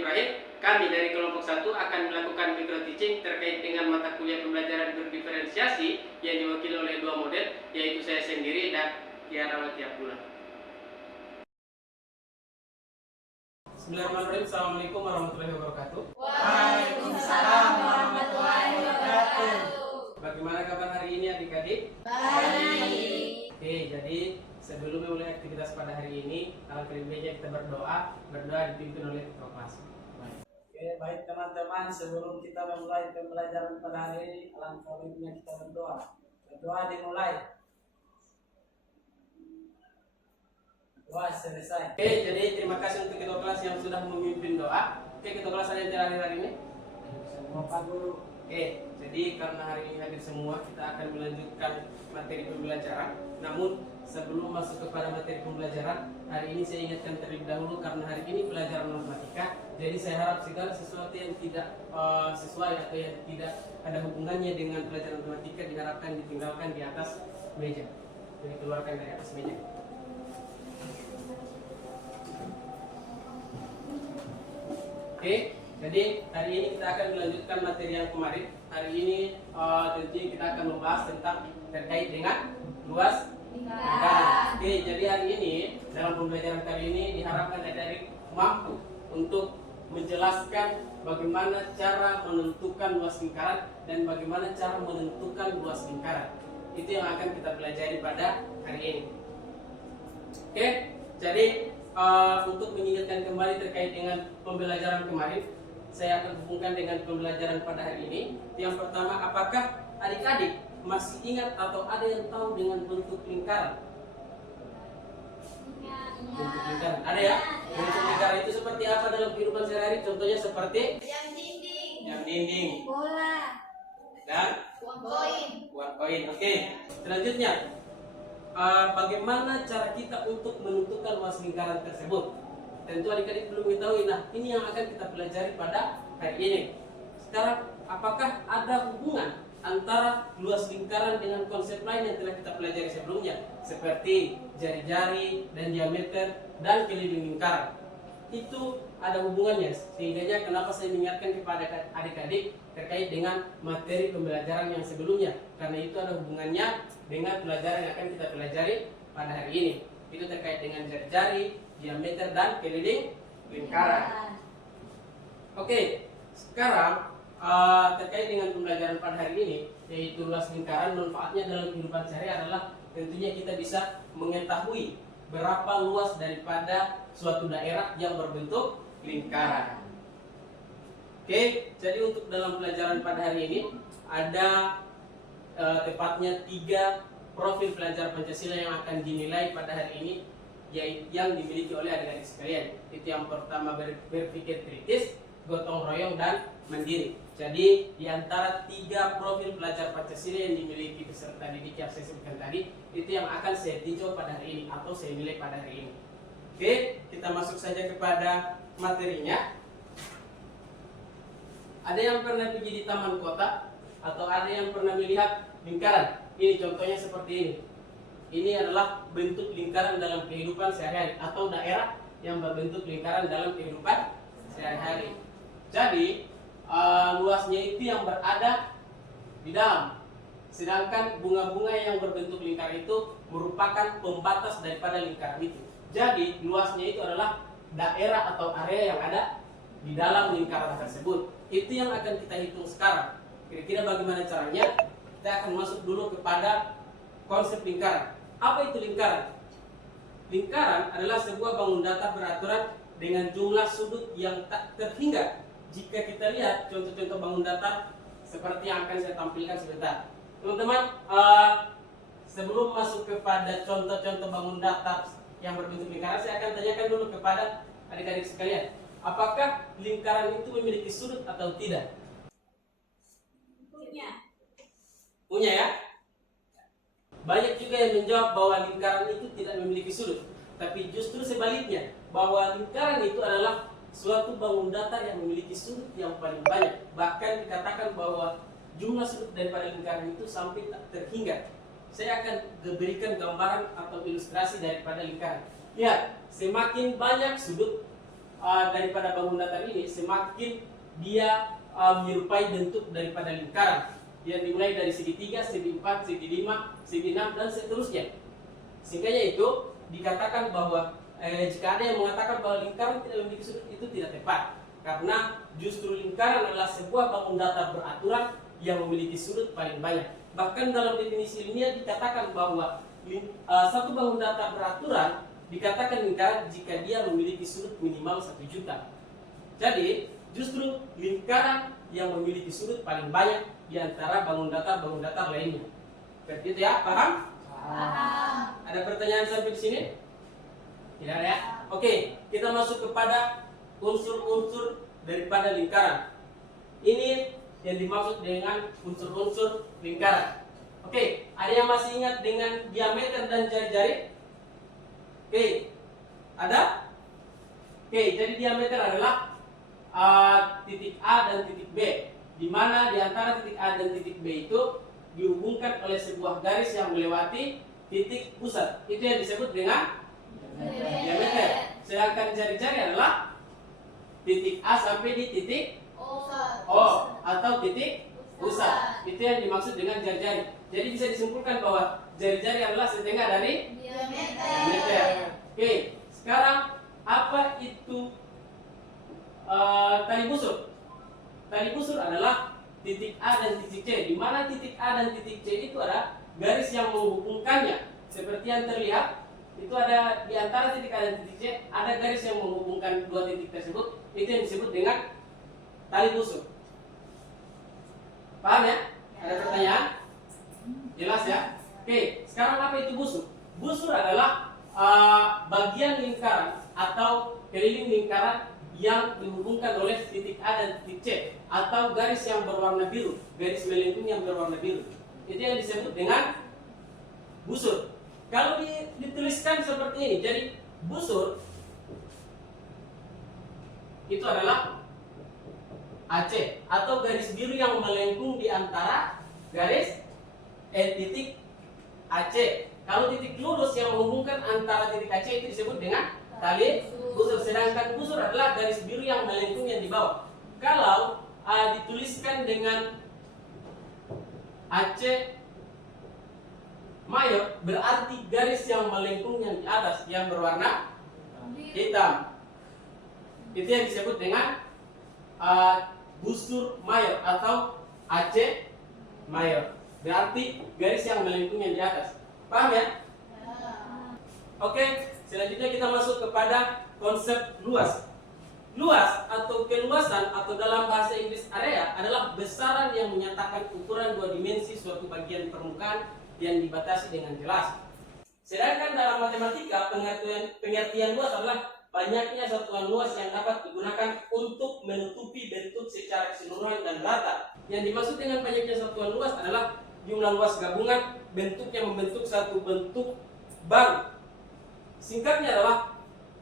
Ibrahim. Kami dari kelompok 1 akan melakukan micro teaching terkait dengan mata kuliah pembelajaran berdiferensiasi yang diwakili oleh dua model, yaitu saya sendiri dan Tiarawati Abdullah. Bismillahirrahmanirrahim. Assalamualaikum warahmatullahi wabarakatuh. Waalaikumsalam warahmatullahi wabarakatuh. Bagaimana kabar hari ini adik-adik? Baik. Oke, jadi sebelum memulai aktivitas pada hari ini, alangkah lebih baiknya kita berdoa dipimpin oleh ketua kelas. Oke, baik teman-teman, sebelum kita memulai pembelajaran pada hari ini, alangkah baiknya kita berdoa. Berdoa dimulai. Doa selesai. Oke, jadi terima kasih untuk ketua kelas yang sudah memimpin doa. Oke, ketua kelas ada yang terakhir hari ini? Semua Pak Guru. Oke, jadi karena hari ini hadir semua, kita akan melanjutkan materi pembelajaran. Namun sebelum masuk kepada materi pembelajaran, hari ini saya ingatkan terlebih dahulu karena hari ini pelajaran matematika. Jadi saya harap segala sesuatu yang tidak sesuai atau yang tidak ada hubungannya dengan pelajaran matematika diharapkan ditinggalkan di atas meja. Jadi keluarkan dari atas meja. Oke, jadi hari ini kita akan melanjutkan materi yang kemarin. Hari ini tentunya kita akan membahas tentang terkait dengan luas lingkaran. Oke, jadi hari ini dalam pembelajaran kali ini diharapkan adik-adik mampu untuk menjelaskan bagaimana cara menentukan luas lingkaran dan bagaimana cara menentukan luas lingkaran. Itu yang akan kita pelajari pada hari ini. Oke, jadi untuk mengingatkan kembali terkait dengan pembelajaran kemarin, saya akan hubungkan dengan pembelajaran pada hari ini. Yang pertama, apakah adik-adik masih ingat atau ada yang tahu dengan bentuk lingkaran? Bentuk lingkaran, ada ya? Bentuk lingkaran itu seperti apa dalam kehidupan sehari-hari? Contohnya seperti Yang dinding, bola, dan uang koin. uang koin. Oke, selanjutnya. Bagaimana cara kita untuk menentukan luas lingkaran tersebut? Tentu adik-adik belum mengetahui. Nah, ini yang akan kita pelajari pada hari ini. Sekarang, apakah ada hubungan antara luas lingkaran dengan konsep lain yang telah kita pelajari sebelumnya, seperti jari-jari dan diameter dan keliling lingkaran? Itu ada hubungannya, sehingga kenapa saya mengingatkan kepada adik-adik terkait dengan materi pembelajaran yang sebelumnya, karena itu ada hubungannya dengan pelajaran yang akan kita pelajari pada hari ini. Itu terkait dengan jari-jari, diameter dan keliling lingkaran. Oke, sekarang terkait dengan pembelajaran pada hari ini, yaitu luas lingkaran, manfaatnya dalam kehidupan sehari adalah tentunya kita bisa mengetahui berapa luas daripada suatu daerah yang berbentuk lingkaran. Oke, jadi untuk dalam pelajaran pada hari ini ada tepatnya 3 profil pelajar Pancasila yang akan dinilai pada hari ini, yaitu yang dimiliki oleh adik-adik sekalian. Itu yang pertama, berpikir kritis, gotong royong, dan mandiri. Jadi di antara 3 profil pelajar Pancasila yang dimiliki peserta didik yang saya sebutkan tadi, itu yang akan saya tinjau pada hari ini atau saya nilai pada hari ini. Oke, kita masuk saja kepada materinya. Ada yang pernah pergi di taman kota atau ada yang pernah melihat lingkaran? Ini contohnya seperti ini. Ini adalah bentuk lingkaran dalam kehidupan sehari-hari atau daerah yang berbentuk lingkaran dalam kehidupan sehari-hari. Jadi luasnya itu yang berada di dalam. Sedangkan bunga-bunga yang berbentuk lingkaran itu merupakan pembatas daripada lingkaran itu. Jadi luasnya itu adalah daerah atau area yang ada di dalam lingkaran tersebut. Itu yang akan kita hitung sekarang. Kira-kira bagaimana caranya? Kita akan masuk dulu kepada konsep lingkaran. Apa itu lingkaran? Lingkaran adalah sebuah bangun datar beraturan dengan jumlah sudut yang tak terhingga. Jika kita lihat contoh-contoh bangun datar seperti yang akan saya tampilkan sebentar. Teman-teman, sebelum masuk kepada contoh-contoh bangun datar yang berbentuk lingkaran, saya akan tanyakan dulu kepada adik-adik sekalian. Apakah lingkaran itu memiliki sudut atau tidak? Punya ya? Banyak juga yang menjawab bahwa lingkaran itu tidak memiliki sudut. Tapi justru sebaliknya, bahwa lingkaran itu adalah suatu bangun datar yang memiliki sudut yang paling banyak. Bahkan dikatakan bahwa jumlah sudut daripada lingkaran itu sampai tak terhingga. Saya akan berikan gambaran atau ilustrasi daripada lingkaran. Lihat, semakin banyak sudut, daripada bangun datar ini semakin dia menyerupai bentuk daripada lingkaran yang dimulai dari segi 3, segi 4, segi 5, segi 6 dan seterusnya. Sehingga itu dikatakan bahwa jika ada yang mengatakan bahwa lingkaran tidak memiliki sudut, itu tidak tepat, karena justru lingkaran adalah sebuah bangun datar beraturan yang memiliki sudut paling banyak. Bahkan dalam definisi ilmiah dikatakan bahwa satu bangun datar beraturan dikatakan lingkaran jika dia memiliki sudut minimal 1 juta. Jadi justru lingkaran yang memiliki sudut paling banyak di antara bangun datar lainnya. Berarti itu ya, paham? Paham. Ada pertanyaan sampai di sini? Tidak ada ya? Oke, kita masuk kepada unsur-unsur daripada lingkaran. Ini yang dimaksud dengan unsur-unsur lingkaran. Oke, ada yang masih ingat dengan diameter dan jari-jari? Oke, ada? Oke, jadi diameter adalah titik A dan titik B, di mana di antara titik A dan titik B itu dihubungkan oleh sebuah garis yang melewati titik pusat. Itu yang disebut dengan diameter. Sedangkan jari-jari adalah titik A sampai di titik O atau titik pusat. Itu yang dimaksud dengan jari-jari. Jadi bisa disimpulkan bahwa jari-jari adalah setengah dari diameter. Oke, sekarang apa itu tali busur? Tali busur adalah titik A dan titik C, di mana titik A dan titik C itu ada garis yang menghubungkannya. Seperti yang terlihat, itu ada di antara titik A dan titik C ada garis yang menghubungkan dua titik tersebut. Itu yang disebut dengan tali busur. Paham ya? Ada pertanyaan? Jelas ya? Oke, sekarang apa itu busur? Busur adalah bagian lingkaran atau keliling lingkaran yang dihubungkan oleh titik A dan titik C, atau garis yang berwarna biru, garis melengkung yang berwarna biru. Itu yang disebut dengan busur. Kalau dituliskan seperti ini, jadi busur itu adalah AC atau garis biru yang melengkung di antara garis titik AC. Kalau titik lurus yang menghubungkan antara titik AC itu disebut dengan tali busur. Sedangkan busur adalah garis biru yang melengkung yang di bawah. Kalau dituliskan dengan AC mayor, berarti garis yang melengkung yang di atas yang berwarna hitam. Itu yang disebut dengan busur mayor atau AC mayor. Berarti garis yang melengkung yang di atas. Paham ya? Oke, selanjutnya kita masuk kepada konsep luas. Luas atau keluasan atau dalam bahasa Inggris area adalah besaran yang menyatakan ukuran dua dimensi suatu bagian permukaan yang dibatasi dengan jelas. Sedangkan dalam matematika pengertian luas adalah banyaknya satuan luas yang dapat digunakan untuk menutupi bentuk secara keseluruhan dan rata. Yang dimaksud dengan banyaknya satuan luas adalah jumlah luas gabungan bentuknya membentuk satu bentuk baru. Singkatnya adalah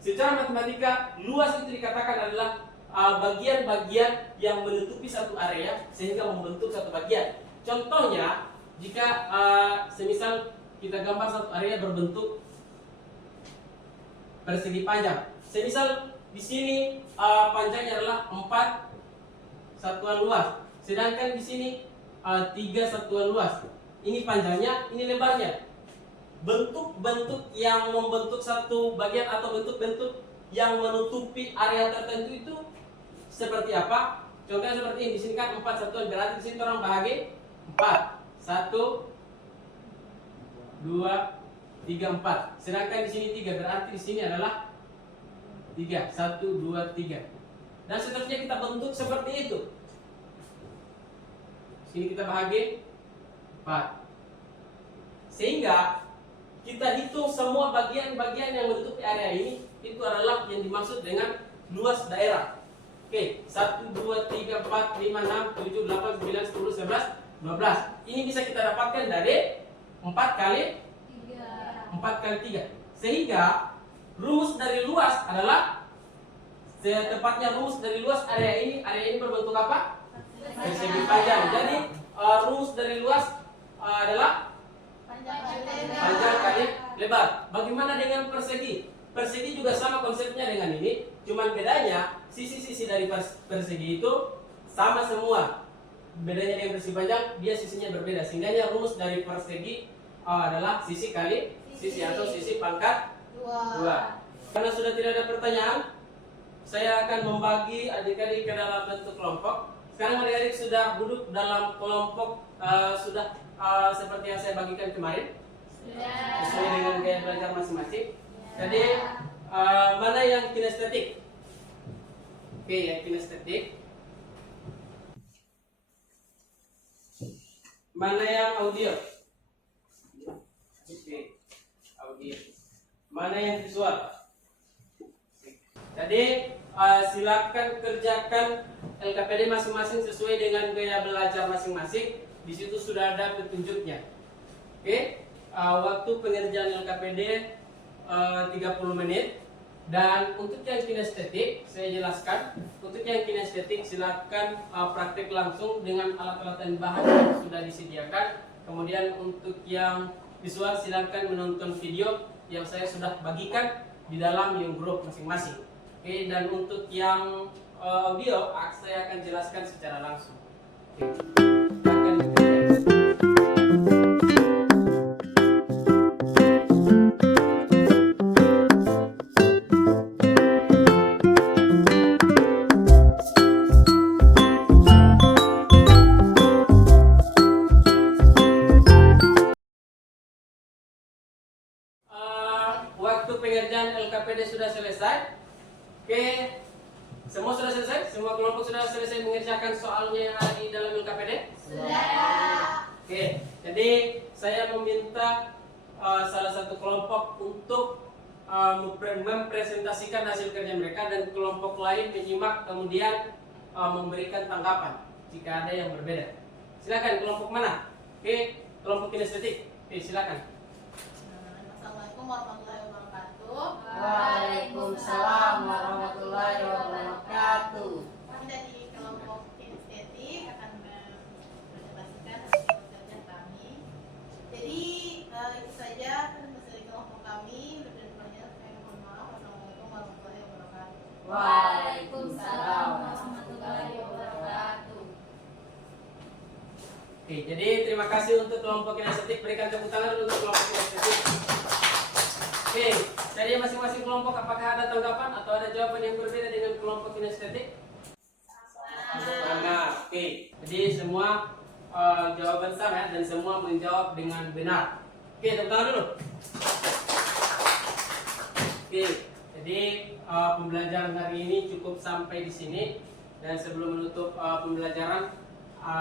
secara matematika luas itu dikatakan adalah bagian-bagian yang menutupi satu area sehingga membentuk satu bagian. Contohnya, jika semisal kita gambar satu area berbentuk persegi panjang. Semisal di sini panjangnya adalah 4 satuan luas, sedangkan di sini 3 satuan luas. Ini panjangnya, ini lebarnya. Bentuk-bentuk yang membentuk satu bagian atau bentuk-bentuk yang menutupi area tertentu itu seperti apa? Contohnya seperti ini. Di sini kan 4 satuan, berarti di sini orang bahagi 4. 1 2 3 4. Sedangkan di sini 3, berarti di sini adalah 3. 1 2 3. Dan seterusnya kita bentuk seperti itu. Sini kita bahagi 4. Sehingga kita hitung semua bagian-bagian yang menutupi area ini, itu adalah yang dimaksud dengan luas daerah. Oke, 1 2 3 4 5 6 7 8 9 10 11 12. Ini bisa kita dapatkan dari 4 kali 3. Sehingga rumus dari luas adalah, tepatnya rumus dari luas area ini berbentuk apa? Persegi panjang. Jadi rumus dari luas adalah panjang kali lebar. Bagaimana dengan persegi? persegi juga sama konsepnya dengan ini, cuman bedanya sisi-sisi dari persegi itu sama semua. Bedanya dengan persegi panjang, dia sisinya berbeda. Sehingga rumus dari persegi adalah sisi kali sisi atau sisi pangkat 2. Karena sudah tidak ada pertanyaan, saya akan membagi adik-adik ke dalam bentuk kelompok. Sekarang adik-adik sudah duduk dalam kelompok, sudah seperti yang saya bagikan kemarin, sesuai dengan gaya belajar masing-masing. Jadi mana yang kinestetik? Oke, yang kinestetik. Mana yang audio? Oke, audio. Mana yang visual? Jadi silakan kerjakan LKPD masing-masing sesuai dengan gaya belajar masing-masing. Di situ sudah ada petunjuknya. Oke, waktu pengerjaan LKPD 30 menit. Dan untuk yang kinestetik saya jelaskan. Untuk yang kinestetik silakan praktik langsung dengan alat-alat dan bahan yang sudah disediakan. Kemudian untuk yang visual silakan menonton video yang saya sudah bagikan di dalam yang grup masing-masing. Oke, dan untuk yang audio saya akan jelaskan secara langsung. Oke. Waktu pengerjaan LKPD sudah selesai. Oke, semua sudah selesai? Semua kelompok sudah selesai mengerjakan soalnya yang ada di dalam LKPD? Sudah. Oke, jadi saya meminta salah satu kelompok untuk mempresentasikan hasil kerja mereka dan kelompok lain menyimak kemudian memberikan tanggapan jika ada yang berbeda. Silakan kelompok mana? Oke, kelompok kinestetik. Oke, silakan. Assalamualaikum warahmatullahi wabarakatuh. Waalaikumsalam warahmatullahi wabarakatuh. Kami dari kelompok kinestetik akan mempresentasikan hasil kerja kami. Jadi itu saja dari kelompok kami. Lebih banyak saya mohon maaf. Assalamualaikum warahmatullahi wabarakatuh. Waalaikumsalam warahmatullahi wabarakatuh. Oke, jadi terima kasih untuk kelompok kinestetik. Berikan tepuk tangan untuk kelompok kinestetik. Oke, dari masing-masing kelompok apakah ada tanggapan atau ada jawaban yang berbeda dengan kelompok kinestetik? Sama. Oke, jadi semua jawaban sama ya, dan semua menjawab dengan benar. Oke, tepuk tangan dulu. Oke, jadi pembelajaran hari ini cukup sampai di sini. Dan sebelum menutup pembelajaran,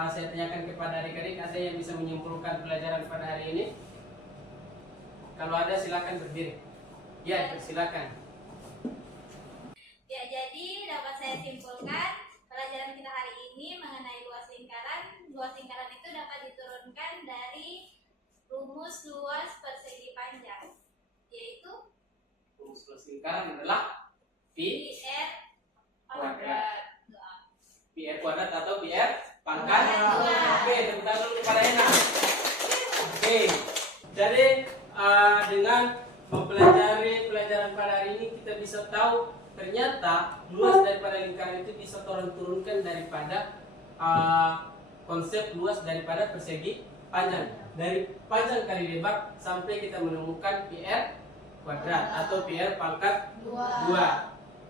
saya tanyakan kepada adik-adik, ada yang bisa menyimpulkan pelajaran pada hari ini? Kalau ada silakan berdiri. Ya, silakan. Ya, jadi dapat saya simpulkan pelajaran kita hari ini mengenai luas lingkaran. Luas lingkaran itu dapat diturunkan dari rumus luas persegi panjang, yaitu Rumus luas lingkaran adalah pi PR kuadrat. r kuadrat atau r pangkat 2. Oke, tepuk tangan dulu kepada Ena. Oke, jadi dengan mempelajari pelajaran pada hari ini kita bisa tahu ternyata luas daripada lingkaran itu bisa turunkan daripada konsep luas daripada persegi panjang, dari panjang kali lebar sampai kita menemukan PR kuadrat atau PR pangkat 2.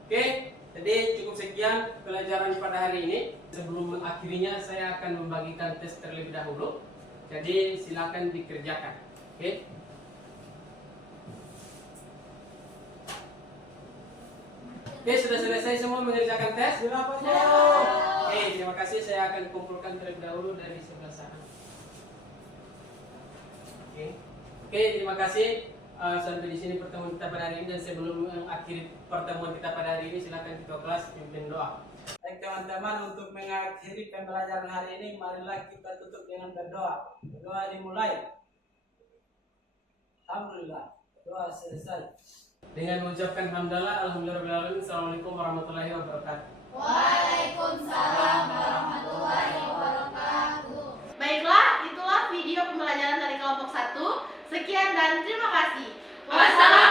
Oke, jadi cukup sekian pelajaran pada hari ini. Sebelum mengakhirinya saya akan membagikan tes terlebih dahulu. Jadi silakan dikerjakan. Oke. Oke, sudah selesai semua mengerjakan tes? Oke, terima kasih. Saya akan kumpulkan terlebih dahulu dari sebelah sana. Oke, terima kasih. Sampai di sini pertemuan kita pada hari ini, dan sebelum mengakhiri pertemuan kita pada hari ini, silakan ketua kelas pimpin doa. Baik teman-teman, untuk mengakhiri pembelajaran hari ini, marilah kita tutup dengan berdoa. Berdoa dimulai. Alhamdulillah, doa selesai. Dengan mengucapkan hamdalah, alhamdulillahirobbilalamin. Assalamualaikum warahmatullahi wabarakatuh. Waalaikumsalam warahmatullahi wabarakatuh. Baiklah, itulah video pembelajaran dari kelompok 1. Sekian dan terima kasih. Wassalamualaikum.